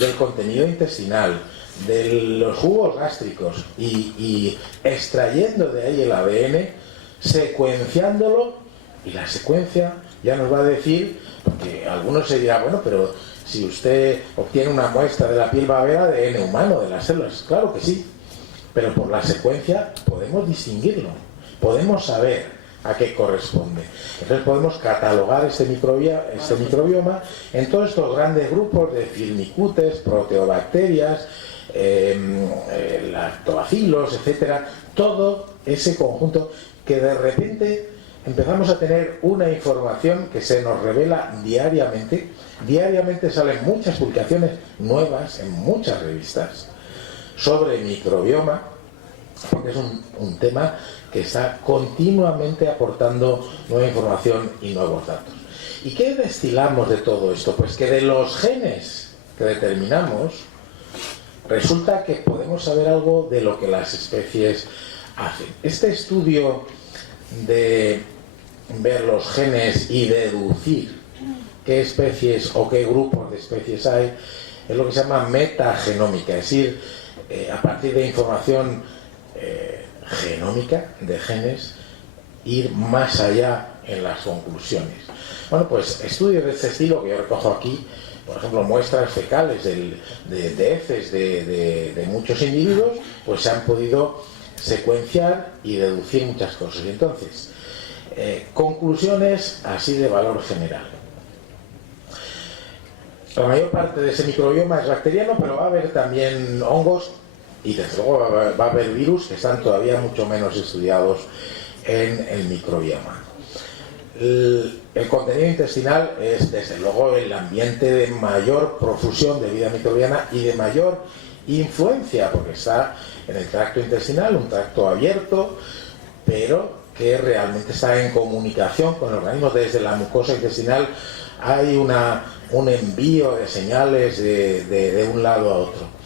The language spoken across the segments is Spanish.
del contenido intestinal, de los jugos gástricos y extrayendo de ahí el ADN, secuenciándolo, y la secuencia ya nos va a decir, porque algunos se dirán, bueno, pero si usted obtiene una muestra de la piel va a haber ADN humano de las células. Claro que sí, pero por la secuencia podemos distinguirlo, podemos saber a qué corresponde. Entonces podemos catalogar este microbioma en todos estos grandes grupos de firmicutes, proteobacterias, lactobacilos, etcétera, todo ese conjunto que de repente empezamos a tener una información que se nos revela diariamente. Diariamente salen muchas publicaciones nuevas en muchas revistas sobre microbioma, porque es un tema que está continuamente aportando nueva información y nuevos datos. ¿Y qué destilamos de todo esto? Pues que de los genes que determinamos, resulta que podemos saber algo de lo que las especies hacen. Este estudio de ver los genes y deducir qué especies o qué grupos de especies hay es lo que se llama metagenómica, es decir, a partir de información genómica de genes, ir más allá en las conclusiones. Bueno, pues estudios de este estilo que yo recojo aquí, por ejemplo, muestras fecales de heces de muchos individuos, pues se han podido secuenciar y deducir muchas cosas. Y entonces, conclusiones así de valor general. La mayor parte de ese microbioma es bacteriano, pero va a haber también hongos y desde luego va a haber virus que están todavía mucho menos estudiados en el microbioma. El contenido intestinal es desde luego el ambiente de mayor profusión de vida microbiana y de mayor influencia, porque está en el tracto intestinal, un tracto abierto, pero que realmente está en comunicación con el organismo. Desde la mucosa intestinal hay un envío de señales de un lado a otro.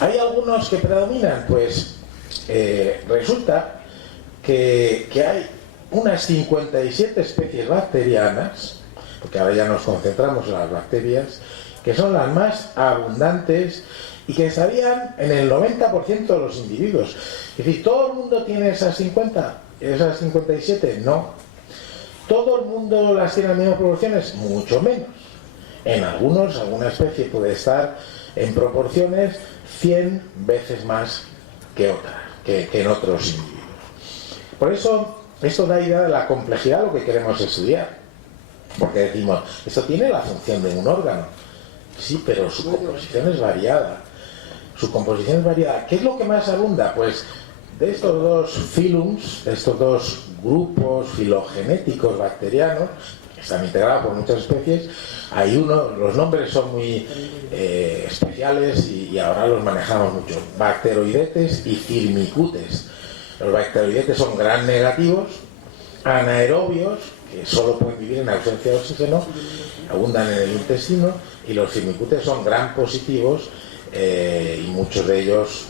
¿Hay algunos que predominan? Pues resulta que hay unas 57 especies bacterianas, porque ahora ya nos concentramos en las bacterias, que son las más abundantes y que estarían en el 90% de los individuos. Es decir, ¿todo el mundo tiene esas 57? No. ¿Todo el mundo las tiene en las mismas proporciones? Mucho menos. En alguna especie puede estar en proporciones 100 veces más que otras, que en otros individuos. Por eso, esto da idea de la complejidad de lo que queremos estudiar. Porque decimos, esto tiene la función de un órgano. Sí, pero su composición es variada. Su composición es variada. ¿Qué es lo que más abunda? Pues de estos dos filums, de estos dos grupos filogenéticos bacterianos, que están integrados por muchas especies, hay uno, los nombres son muy especiales y ahora los manejamos mucho: bacteroidetes y firmicutes. Los bacteroidetes son gram negativos, anaerobios, que solo pueden vivir en ausencia de oxígeno, abundan en el intestino, y los firmicutes son gram positivos, y muchos de ellos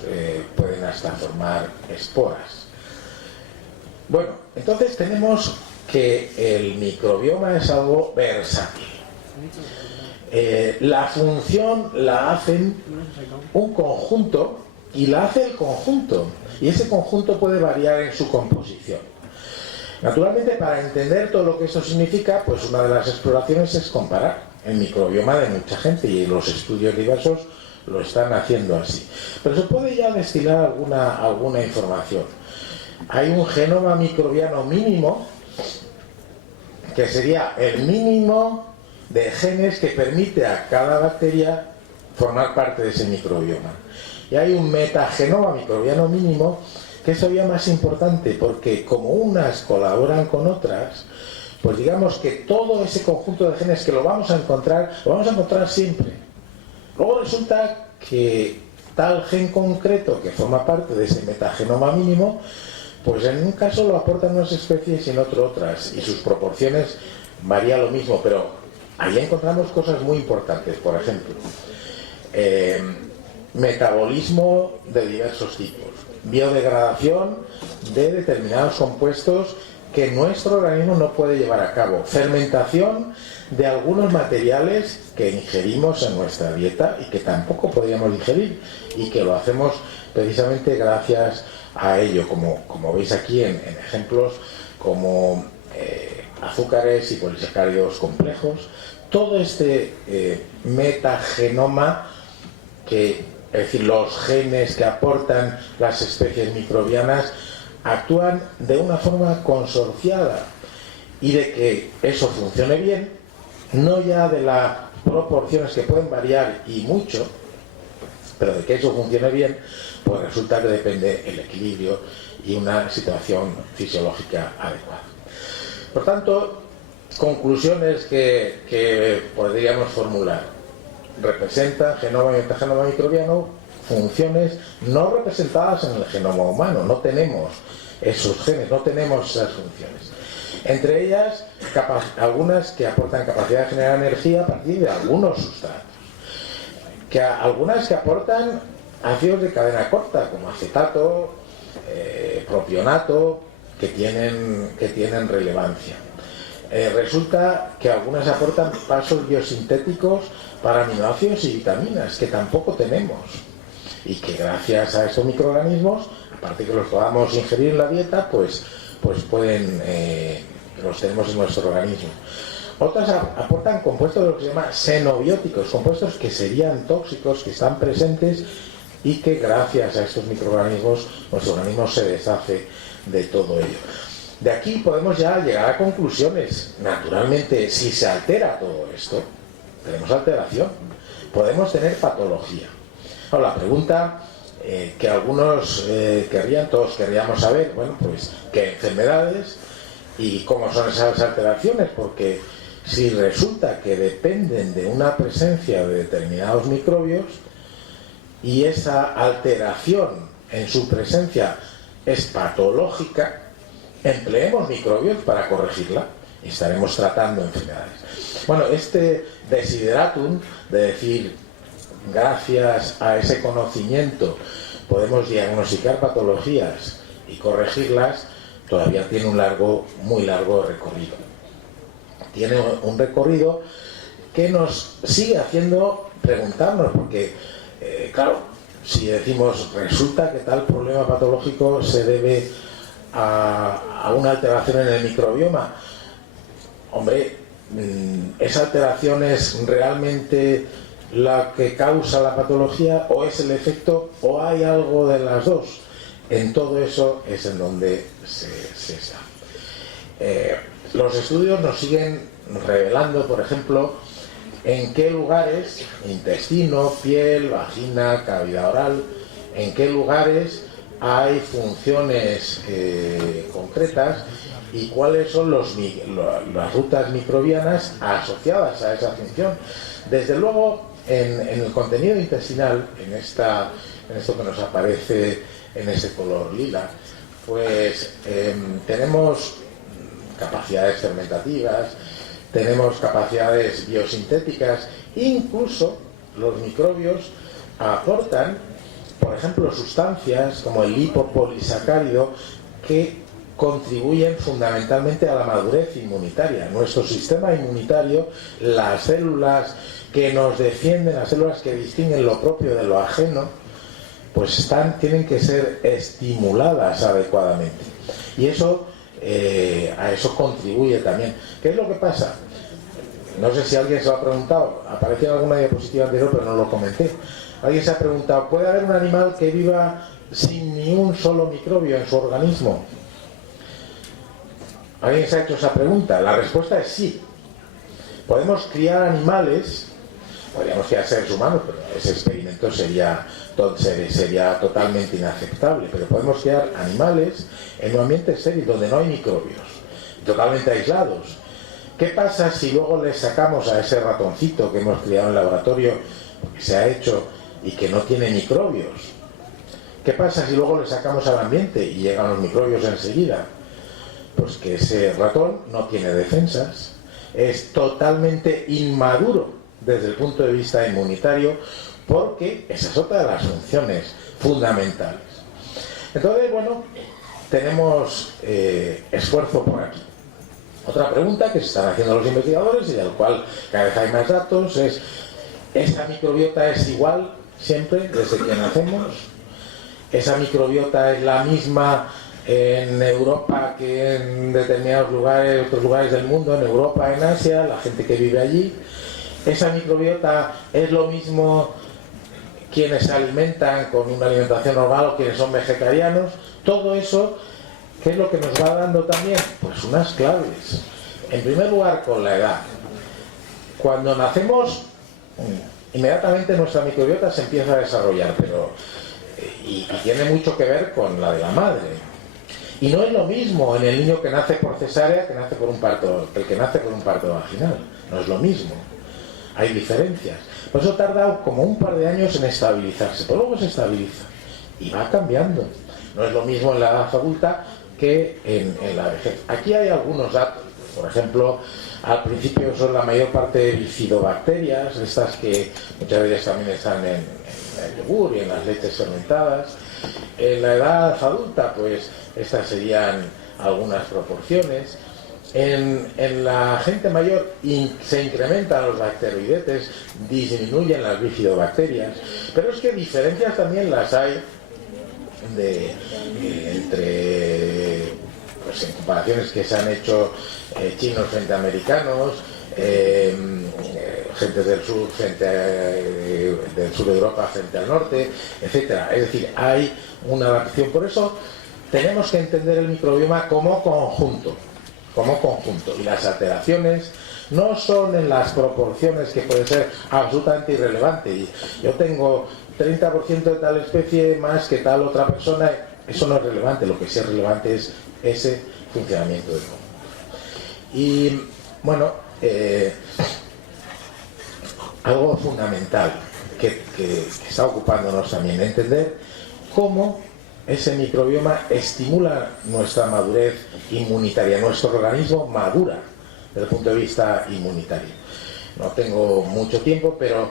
pueden hasta formar esporas. Bueno, entonces tenemos que el microbioma es algo versátil. La función la hacen un conjunto y la hace el conjunto, y ese conjunto puede variar en su composición. Naturalmente, para entender todo lo que esto significa, pues una de las exploraciones es comparar el microbioma de mucha gente, y los estudios diversos lo están haciendo así. Pero se puede ya destilar alguna información. Hay un genoma microbiano mínimo, que sería el mínimo de genes que permite a cada bacteria formar parte de ese microbioma. Y hay un metagenoma microbiano mínimo, que es todavía más importante, porque como unas colaboran con otras, pues digamos que todo ese conjunto de genes que lo vamos a encontrar siempre. Luego resulta que tal gen concreto que forma parte de ese metagenoma mínimo, pues en un caso lo aportan unas especies y en otro otras, y sus proporciones varía lo mismo, pero ahí encontramos cosas muy importantes. Por ejemplo, metabolismo de diversos tipos, biodegradación de determinados compuestos que nuestro organismo no puede llevar a cabo, fermentación de algunos materiales que ingerimos en nuestra dieta y que tampoco podríamos ingerir, y que lo hacemos precisamente gracias a ello, como veis aquí en ejemplos como azúcares y polisacáridos complejos. Todo este metagenoma, es decir, los genes que aportan las especies microbianas, actúan de una forma consorciada, y de que eso funcione bien, no ya de las proporciones que pueden variar y mucho, pero de que eso funcione bien, pues resulta que depende el equilibrio y una situación fisiológica adecuada. Por tanto, conclusiones que podríamos formular: representa genoma y metagenoma microbiano funciones no representadas en el genoma humano. No tenemos esos genes, no tenemos esas funciones. Entre ellas, algunas que aportan capacidad de generar energía a partir de algunos sustratos, algunas que aportan ácidos de cadena corta, como acetato, propionato, que tienen relevancia. Resulta que algunas aportan pasos biosintéticos para aminoácidos y vitaminas, que tampoco tenemos, y que gracias a estos microorganismos, aparte que los podamos ingerir en la dieta, pues los tenemos en nuestro organismo. Otras aportan compuestos de lo que se llama xenobióticos, compuestos que serían tóxicos, que están presentes y que gracias a estos microorganismos nuestro organismo se deshace de todo ello. De aquí podemos ya llegar a conclusiones. Naturalmente, si se altera todo esto, tenemos alteración, podemos tener patología. Ahora, la pregunta que algunos todos querríamos saber, bueno, pues qué enfermedades y cómo son esas alteraciones, porque si resulta que dependen de una presencia de determinados microbios y esa alteración en su presencia es patológica, empleemos microbios para corregirla y estaremos tratando enfermedades. Bueno, este desideratum de decir, gracias a ese conocimiento podemos diagnosticar patologías y corregirlas, todavía tiene un muy largo recorrido. Tiene un recorrido que nos sigue haciendo preguntarnos, porque, claro, si decimos, resulta que tal problema patológico se debe a una alteración en el microbioma, hombre, ¿esa alteración es realmente la que causa la patología o es el efecto o hay algo de las dos? En todo eso es en donde se está. Los estudios nos siguen revelando, por ejemplo, en qué lugares, intestino, piel, vagina, cavidad oral, en qué lugares hay funciones concretas y cuáles son las rutas microbianas asociadas a esa función. Desde luego, en el contenido intestinal, en esto que nos aparece en ese color lila, pues tenemos capacidades fermentativas, tenemos capacidades biosintéticas, incluso los microbios aportan, por ejemplo, sustancias como el lipopolisacárido que contribuyen fundamentalmente a la madurez inmunitaria. Nuestro sistema inmunitario, las células que nos defienden, las células que distinguen lo propio de lo ajeno, pues tienen que ser estimuladas adecuadamente. Y eso a eso contribuye también. ¿Qué es lo que pasa? No sé si alguien se lo ha preguntado, apareció en alguna diapositiva anterior, pero no lo comenté. Alguien se ha preguntado, ¿puede haber un animal que viva sin ni un solo microbio en su organismo? ¿Alguien se ha hecho esa pregunta? La respuesta es sí. Podemos criar animales, podríamos criar seres humanos, pero ese experimento sería totalmente inaceptable, pero podemos criar animales en un ambiente estéril donde no hay microbios, totalmente aislados. ¿Qué pasa si luego le sacamos a ese ratoncito que hemos criado en el laboratorio, que se ha hecho y que no tiene microbios? ¿Qué pasa si luego le sacamos al ambiente y llegan los microbios enseguida? Pues que ese ratón no tiene defensas, es totalmente inmaduro desde el punto de vista inmunitario, porque esa es otra de las funciones fundamentales. Entonces, bueno, tenemos esfuerzo por aquí. Otra pregunta que se están haciendo los investigadores y del cual cada vez hay más datos es: ¿esa microbiota es igual siempre desde que nacemos? ¿Esa microbiota es la misma en Europa que en determinados lugares, otros lugares del mundo, en Europa, en Asia, la gente que vive allí? ¿Esa microbiota es lo mismo quienes se alimentan con una alimentación normal o quienes son vegetarianos? Todo eso, ¿qué es lo que nos va dando también? Pues unas claves. En primer lugar, con la edad. Cuando nacemos, inmediatamente nuestra microbiota se empieza a desarrollar, pero y tiene mucho que ver con la de la madre. Y no es lo mismo en el niño que nace por cesárea que nace por un parto, el que nace por un parto vaginal. No es lo mismo. Hay diferencias. Por eso tarda como un par de años en estabilizarse, pero luego se estabiliza y va cambiando. No es lo mismo en la edad adulta que en la vejez. Aquí hay algunos datos. Por ejemplo, al principio son la mayor parte de bifidobacterias, estas que muchas veces también están en el yogur y en las leches fermentadas. En la edad adulta, pues estas serían algunas proporciones. En la gente mayor se incrementan los bacteroidetes, disminuyen las bifidobacterias, pero es que diferencias también las hay entre, pues, en comparaciones que se han hecho chinos frente a americanos, gente del sur del sur de Europa frente al norte, etcétera. Es decir, hay una adaptación. Por eso tenemos que entender el microbioma como conjunto, y las alteraciones no son en las proporciones que puede ser absolutamente irrelevante. Y yo tengo 30% de tal especie más que tal otra persona, eso no es relevante. Lo que sí es relevante es ese funcionamiento del mundo. Y bueno, algo fundamental que está ocupándonos también, entender cómo ese microbioma estimula nuestra madurez inmunitaria. Nuestro organismo madura desde el punto de vista inmunitario. No tengo mucho tiempo, pero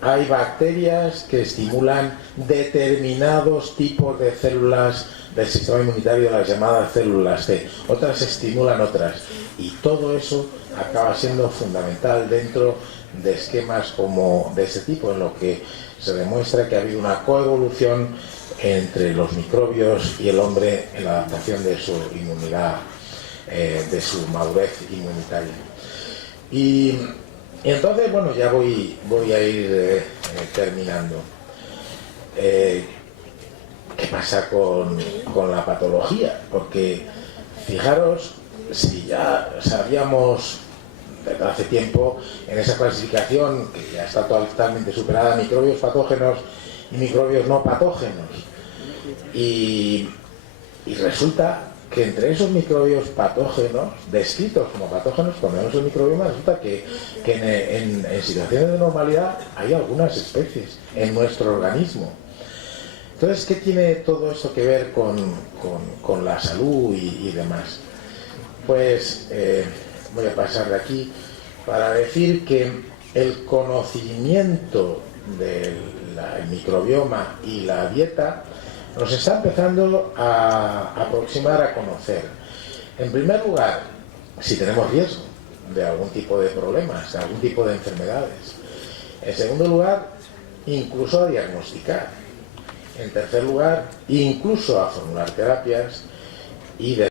hay bacterias que estimulan determinados tipos de células del sistema inmunitario, las llamadas células T. Otras estimulan otras. Y todo eso acaba siendo fundamental dentro de esquemas como de ese tipo, en lo que se demuestra que ha habido una coevolución entre los microbios y el hombre en la adaptación de su inmunidad, de su madurez inmunitaria. Y entonces, bueno, ya voy a ir terminando. ¿Qué pasa con la patología? Porque fijaros, si ya sabíamos desde hace tiempo en esa clasificación que ya está totalmente superada, microbios patógenos y microbios no patógenos, y resulta que entre esos microbios patógenos, descritos como patógenos, cuando vemos el microbioma, resulta que en situaciones de normalidad hay algunas especies en nuestro organismo. Entonces, ¿qué tiene todo esto que ver con la salud y demás? Pues voy a pasar de aquí para decir que el conocimiento del microbioma y la dieta nos está empezando a aproximar a conocer, en primer lugar, si tenemos riesgo de algún tipo de problemas, de algún tipo de enfermedades. En segundo lugar, incluso a diagnosticar. En tercer lugar, incluso a formular terapias. Y